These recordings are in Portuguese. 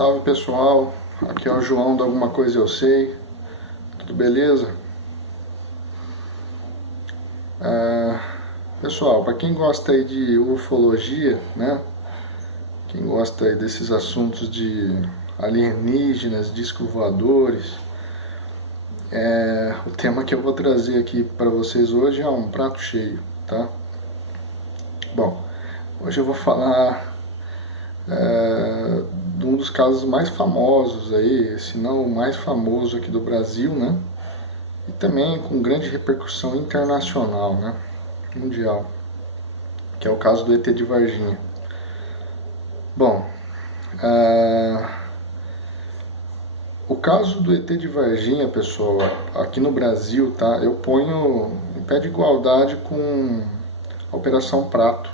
Salve pessoal, aqui é o João do Alguma Coisa Eu Sei, tudo beleza? Pessoal, para quem gosta aí de ufologia, né? Quem gosta aí desses assuntos de alienígenas, discos voadores, o tema que eu vou trazer aqui para vocês hoje é um prato cheio, tá? Bom, hoje eu vou falar de um dos casos mais famosos aí, se não o mais famoso aqui do Brasil, né? E também com grande repercussão internacional, né? Mundial, que é o caso do ET de Varginha. Bom, o caso do ET de Varginha, pessoal, aqui no Brasil, tá? Eu ponho em pé de igualdade com a Operação Prato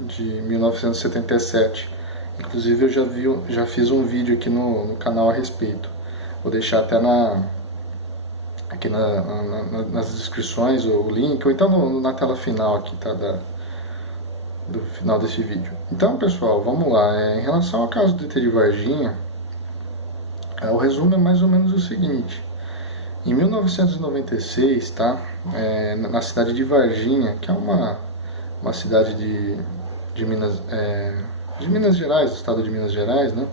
de 1977. Inclusive eu já fiz um vídeo aqui no canal a respeito. Vou deixar até aqui nas descrições o link, ou então na tela final aqui, tá? Do final desse vídeo. Então, pessoal, vamos lá. Em relação ao caso do ET de Varginha, o resumo é mais ou menos o seguinte. Em 1996, tá? Na cidade de Varginha, que é uma cidade de Minas Gerais, do estado de Minas Gerais, né?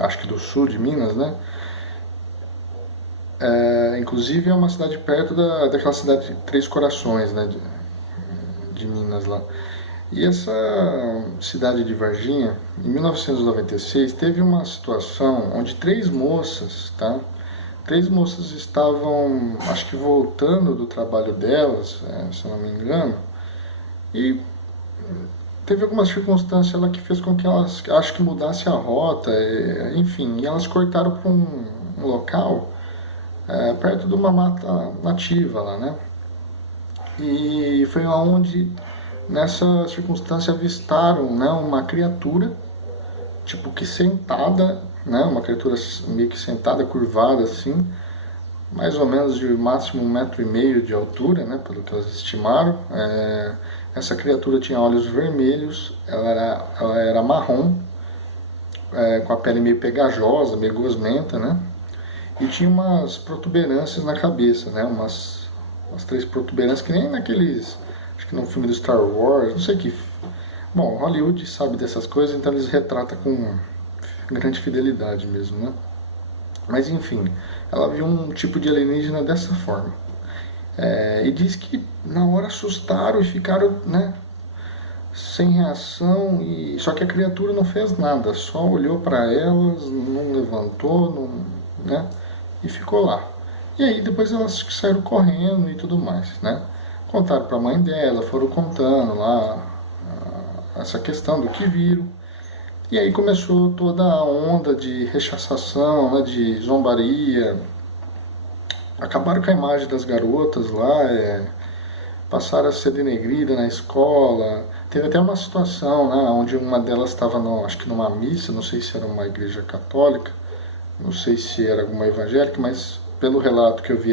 Acho que do sul de Minas, né? Inclusive é uma cidade perto daquela cidade de Três Corações, né? De Minas lá. E essa cidade de Varginha, em 1996, teve uma situação onde três moças, tá? Três moças estavam, acho que voltando do trabalho delas, se eu não me engano, e teve alguma circunstância lá que fez com que elas, acho que mudasse a rota, enfim, e elas cortaram para um local perto de uma mata nativa lá, né? E foi onde, nessa circunstância, avistaram, né, uma criatura, tipo que sentada, né, uma criatura meio que sentada, curvada assim, mais ou menos de máximo 1,5 metro de altura, né, pelo que elas estimaram. Essa criatura tinha olhos vermelhos, ela era marrom, com a pele meio pegajosa, meio gosmenta, né, e tinha umas protuberâncias na cabeça, né, umas três protuberâncias, que nem naqueles, acho que no filme do Star Wars, não sei que. Bom, Hollywood sabe dessas coisas, então eles retratam com grande fidelidade mesmo, né? Mas enfim, ela viu um tipo de alienígena dessa forma. E diz que na hora assustaram e ficaram, né, sem reação, só que a criatura não fez nada, só olhou para elas, não levantou, né, e ficou lá. E aí depois elas saíram correndo e tudo mais, né? Contaram para a mãe dela, foram contando lá essa questão do que viram. E aí começou toda a onda de rechaçação, né, de zombaria. Acabaram com a imagem das garotas lá, passaram a ser denegridas na escola. Teve até uma situação, né, onde uma delas estava, acho que numa missa, não sei se era uma igreja católica, não sei se era alguma evangélica, mas pelo relato que eu vi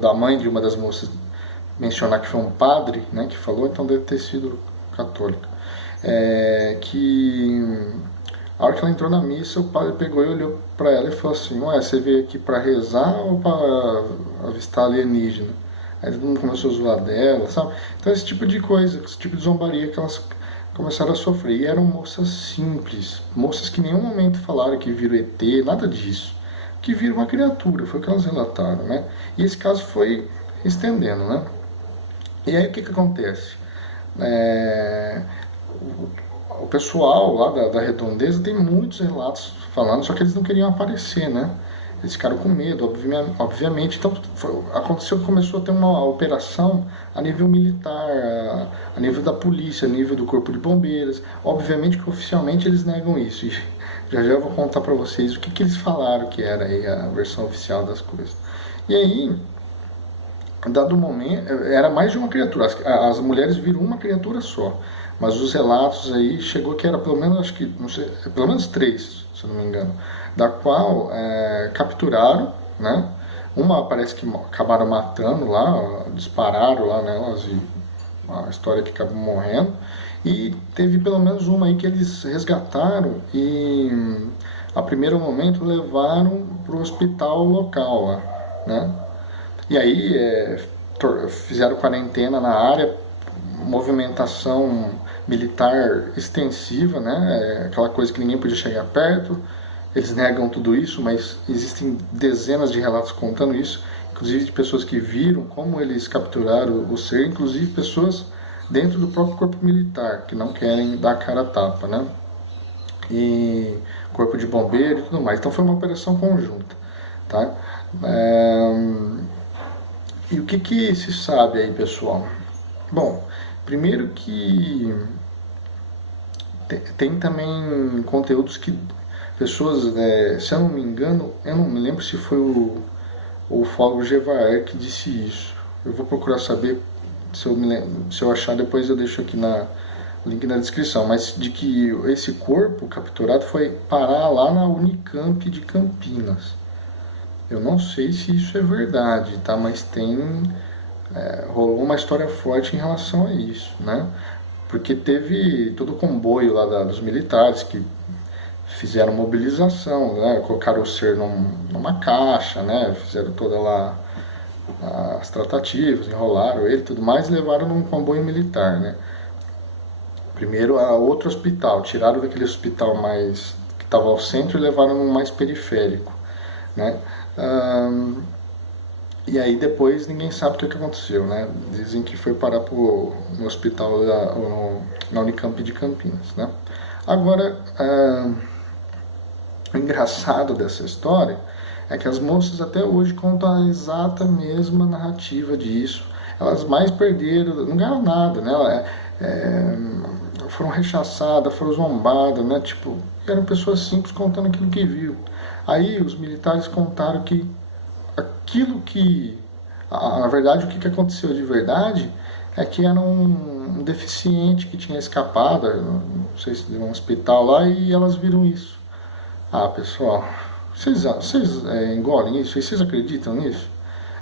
da mãe de uma das moças mencionar que foi um padre, né, que falou, então deve ter sido católico. Que a hora que ela entrou na missa, o padre pegou e olhou para ela e falou assim: ué, você veio aqui para rezar ou para avistar alienígena? Aí todo mundo começou a zoar dela, sabe? Então esse tipo de coisa, esse tipo de zombaria que elas começaram a sofrer. E eram moças simples, moças que em nenhum momento falaram que viram ET, nada disso. Que viram uma criatura, foi o que elas relataram, né? E esse caso foi estendendo, né? E aí o que acontece? O pessoal lá da Redondeza tem muitos relatos falando, só que eles não queriam aparecer, né? Eles ficaram com medo, obviamente. Então começou a ter uma operação a nível militar, a nível da polícia, a nível do corpo de bombeiros. Obviamente que oficialmente eles negam isso. E já eu vou contar para vocês o que eles falaram que era aí a versão oficial das coisas. E aí, dado momento, era mais de uma criatura. As mulheres viram uma criatura só. Mas os relatos aí chegou que era pelo menos, acho que, não sei, pelo menos 3, se eu não me engano, da qual capturaram, né? Uma parece que acabaram matando lá, dispararam lá nelas e a história que acabou morrendo. E teve pelo menos uma aí que eles resgataram e, a primeiro momento, levaram para o hospital local lá, né? E aí fizeram quarentena na área, movimentação militar extensiva, né? Aquela coisa que ninguém podia chegar perto. Eles negam tudo isso, mas existem dezenas de relatos contando isso, inclusive de pessoas que viram como eles capturaram o ser, inclusive pessoas dentro do próprio corpo militar, que não querem dar a cara a tapa, né? E corpo de bombeiro e tudo mais. Então foi uma operação conjunta, tá? E o que se sabe aí, pessoal? Bom, primeiro que tem também conteúdos que pessoas, se eu não me engano, eu não me lembro se foi o ufólogo Gevaer que disse isso. Eu vou procurar saber, se eu achar depois eu deixo aqui link na descrição, mas de que esse corpo capturado foi parar lá na Unicamp de Campinas. Eu não sei se isso é verdade, tá? Mas rolou uma história forte em relação a isso, né? Porque teve todo o comboio lá dos militares que fizeram mobilização, né? Colocaram o ser numa caixa, né? Fizeram toda lá as tratativas, enrolaram ele e tudo mais e levaram num comboio militar, né? Primeiro a outro hospital, tiraram daquele hospital mais que estava ao centro e levaram num mais periférico, né? E aí depois ninguém sabe o que aconteceu, né? Dizem que foi parar no hospital na Unicamp de Campinas, né? Agora, o engraçado dessa história é que as moças até hoje contam a exata mesma narrativa disso. Elas mais perderam, não ganharam nada, né? Foram rechaçadas, foram zombadas, né? Tipo, eram pessoas simples contando aquilo que viu. Aí os militares contaram que aquilo que... Na verdade, o que aconteceu de verdade é que era um deficiente que tinha escapado, não sei se de um hospital lá, e elas viram isso. Ah, pessoal, vocês engolem isso? Vocês acreditam nisso?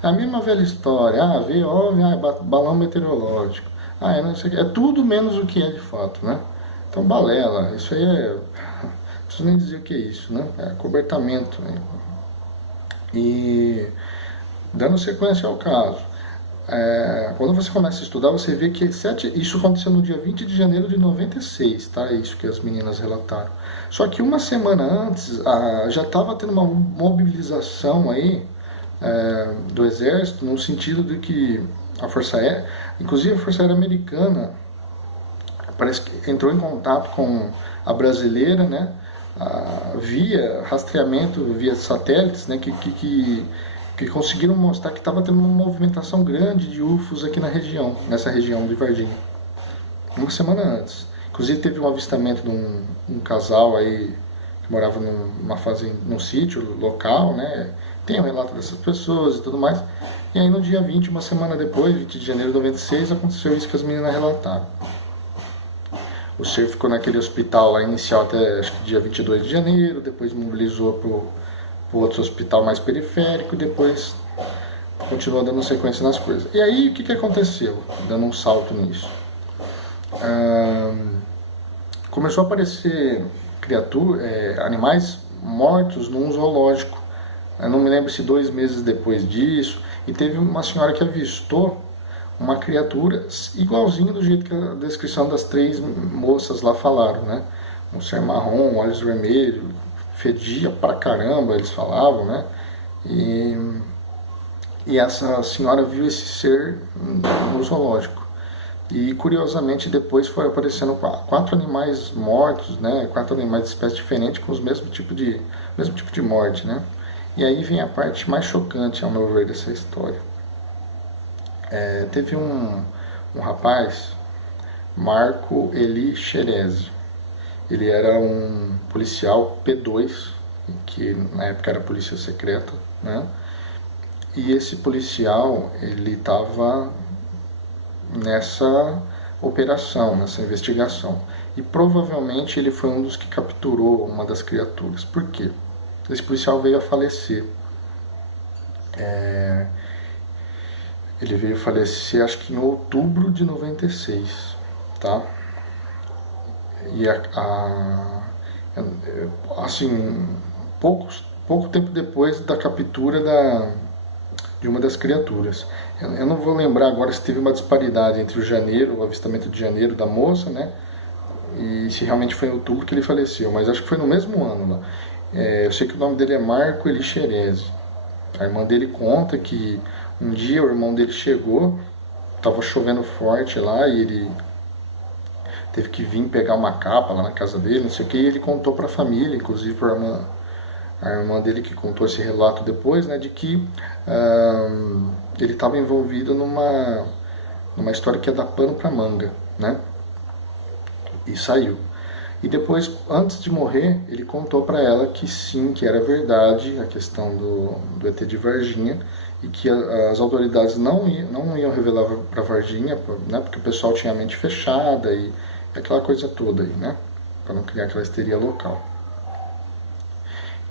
É a mesma velha história. Ah, vê OVNI, balão meteorológico. Ah, não sei o que. É tudo menos o que é de fato, né? Então, balela. Isso aí não preciso nem dizer o que é isso, né? É cobertamento, né? E dando sequência ao caso, quando você começa a estudar, você vê que isso aconteceu no dia 20 de janeiro de 96, tá? É isso que as meninas relataram. Só que uma semana antes, já estava tendo uma mobilização aí do Exército, no sentido de que a Força Aérea, inclusive a Força Aérea Americana, parece que entrou em contato com a brasileira, né? Via rastreamento, via satélites, né? Que conseguiram mostrar que estava tendo uma movimentação grande de UFOs aqui nessa região de Varginha. Uma semana antes. Inclusive teve um avistamento de um casal aí que morava num sítio local, né? Tem um relato dessas pessoas e tudo mais. E aí no dia 20, uma semana depois, 20 de janeiro de 96, aconteceu isso que as meninas relataram. O ser ficou naquele hospital lá inicial até acho que dia 22 de janeiro, depois mobilizou para o outro hospital mais periférico e depois continuou dando sequência nas coisas. E aí o que aconteceu, dando um salto nisso? Começou a aparecer animais mortos num zoológico. Eu não me lembro se 2 meses depois disso, e teve uma senhora que avistou uma criatura igualzinha do jeito que a descrição das 3 moças lá falaram, né? Um ser marrom, olhos vermelhos, fedia pra caramba, eles falavam, né? E essa senhora viu esse ser no zoológico. E curiosamente depois foi aparecendo 4 animais mortos, né? 4 animais de espécie diferente com o mesmo tipo de morte, né? E aí vem a parte mais chocante, ao meu ver, dessa história. Teve um rapaz, Marco Eli Xerezio. Ele era um policial P2, que na época era polícia secreta, né? E esse policial, ele estava nessa operação, nessa investigação. E provavelmente ele foi um dos que capturou uma das criaturas. Por quê? Esse policial veio a falecer. Ele veio a falecer acho que em outubro de 96, tá? e assim, pouco tempo depois da captura de uma das criaturas. Eu não vou lembrar agora se teve uma disparidade entre o avistamento de janeiro da moça, né, e se realmente foi em outubro que ele faleceu, mas acho que foi no mesmo ano lá. Eu sei que o nome dele é Marco Elixerese. A irmã dele conta que um dia o irmão dele chegou, tava chovendo forte lá e ele teve que vir pegar uma capa lá na casa dele, não sei o que, e ele contou para a família, inclusive para a irmã dele que contou esse relato depois, né, de que ele estava envolvido numa história que ia dar pano para manga, né, e saiu. E depois, antes de morrer, ele contou para ela que sim, que era verdade a questão do ET de Varginha e que as autoridades não iam revelar para Varginha, né, porque o pessoal tinha a mente fechada e aquela coisa toda aí, né, para não criar aquela histeria local.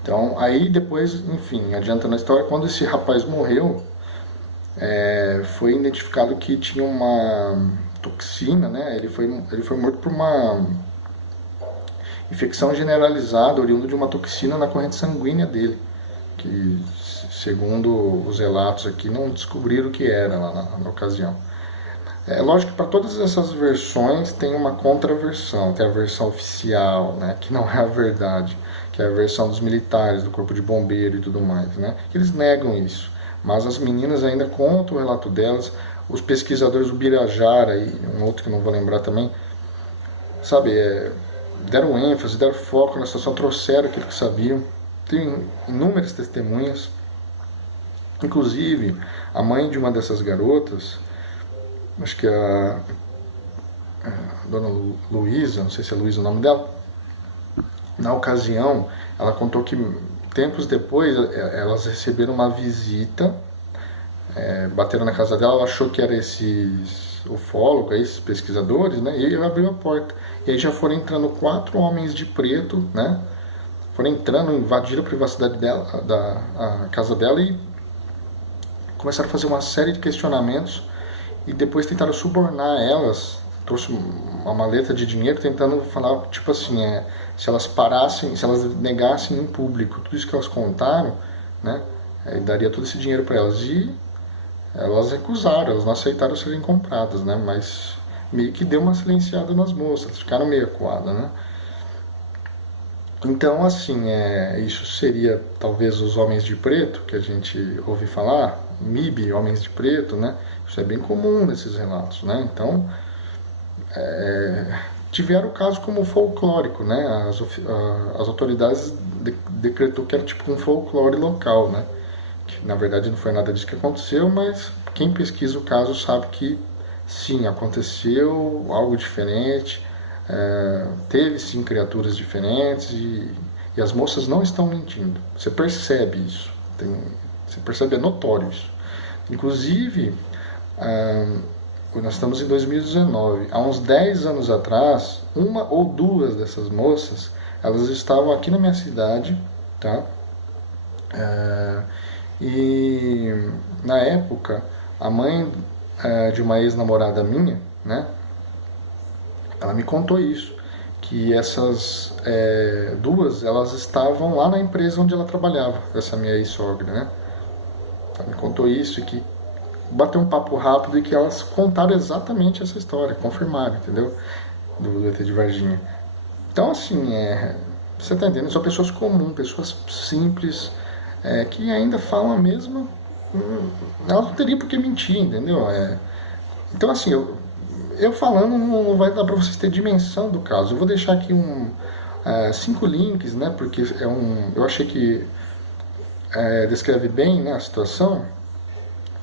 Então, aí depois, enfim, adiantando a história, quando esse rapaz morreu, foi identificado que tinha uma toxina, né, ele foi morto por uma infecção generalizada oriunda de uma toxina na corrente sanguínea dele, que segundo os relatos aqui não descobriram o que era lá na ocasião. É lógico que para todas essas versões tem uma contraversão, tem a versão oficial, né, que não é a verdade, que é a versão dos militares, do corpo de bombeiro e tudo mais, né, eles negam isso, mas as meninas ainda contam o relato delas, os pesquisadores do Birajara e um outro que eu não vou lembrar também, sabe, deram ênfase, deram foco na situação, trouxeram aquilo que sabiam. Tem inúmeras testemunhas. Inclusive, a mãe de uma dessas garotas, acho que a dona Luísa, não sei se é Luísa o nome dela, na ocasião, ela contou que tempos depois elas receberam uma visita, bateram na casa dela, ela achou que era esses ufólogos, esses pesquisadores, né? E ele abriu a porta. E aí já foram entrando 4 homens de preto, né? Foram entrando, invadiram a privacidade dela, a casa dela e começaram a fazer uma série de questionamentos e depois tentaram subornar elas, trouxe uma maleta de dinheiro tentando falar, tipo assim, se elas parassem, se elas negassem em público tudo isso que elas contaram, né? Daria todo esse dinheiro para elas. E elas recusaram, elas não aceitaram serem compradas, né? Mas meio que deu uma silenciada nas moças, ficaram meio acuadas, né? Então, assim, isso seria talvez os homens de preto, que a gente ouve falar, MIB, homens de preto, né? Isso é bem comum nesses relatos, né? Então, tiveram o caso como folclórico, né? As autoridades decretou que era tipo um folclore local, né? Que na verdade não foi nada disso que aconteceu, mas quem pesquisa o caso sabe que sim, aconteceu algo diferente, teve sim criaturas diferentes e as moças não estão mentindo. Você percebe isso, você percebe, é notório isso. Inclusive, nós estamos em 2019, há uns 10 anos atrás, uma ou duas dessas moças, elas estavam aqui na minha cidade, tá? E na época, a mãe de uma ex-namorada minha, né? Ela me contou isso, que essas duas, elas estavam lá na empresa onde ela trabalhava, essa minha ex-sogra, né? Ela me contou isso e que bateu um papo rápido e que elas contaram exatamente essa história, confirmaram, entendeu? Do ET de Varginha. Então, assim, você tá entendendo? São pessoas comuns, pessoas simples, que ainda falam a mesma. Elas não teriam por que mentir, entendeu? Então, assim, eu falando não vai dar para vocês terem dimensão do caso. Eu vou deixar aqui 5 links, né? Porque eu achei que descreve bem, né, a situação.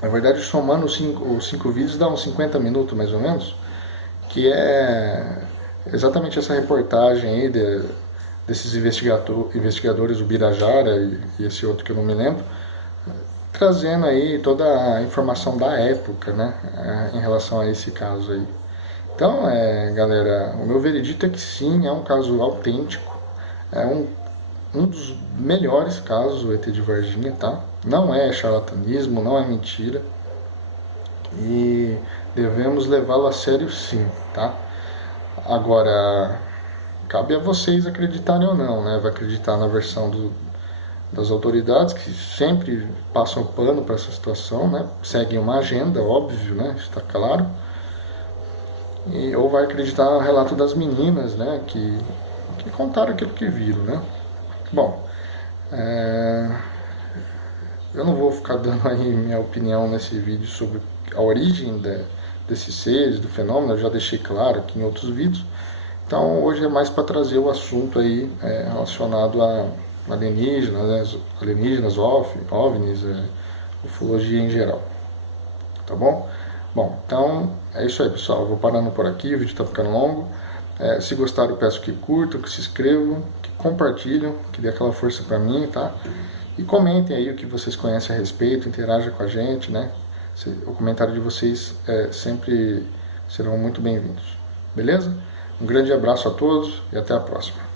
Na verdade, somando os 5 vídeos dá uns 50 minutos mais ou menos, que é exatamente essa reportagem aí desses investigadores, o Birajara e esse outro que eu não me lembro, trazendo aí toda a informação da época, né, em relação a esse caso aí. Então, galera, o meu veredito é que sim, é um caso autêntico, é um dos melhores casos, o ET de Varginha, tá? Não é charlatanismo, não é mentira, e devemos levá-lo a sério sim, tá? Agora, cabe a vocês acreditarem ou não, né? Vai acreditar na versão das autoridades, que sempre passam pano para essa situação, né? Seguem uma agenda, óbvio, né? Está claro. Ou vai acreditar no relato das meninas, né? Que contaram aquilo que viram, né? Bom, eu não vou ficar dando aí minha opinião nesse vídeo sobre a origem desses seres, do fenômeno, eu já deixei claro aqui em outros vídeos. Então hoje é mais para trazer o assunto aí relacionado a alienígenas, né? Alienígenas, OVNIs, ufologia em geral. Tá bom? Bom, então é isso aí, pessoal. Eu vou parando por aqui, o vídeo está ficando longo. Se gostaram, eu peço que curtam, que se inscrevam, que compartilhem, que dê aquela força para mim, tá? E comentem aí o que vocês conhecem a respeito, interajam com a gente, né? O comentário de vocês sempre serão muito bem-vindos. Beleza? Um grande abraço a todos e até a próxima.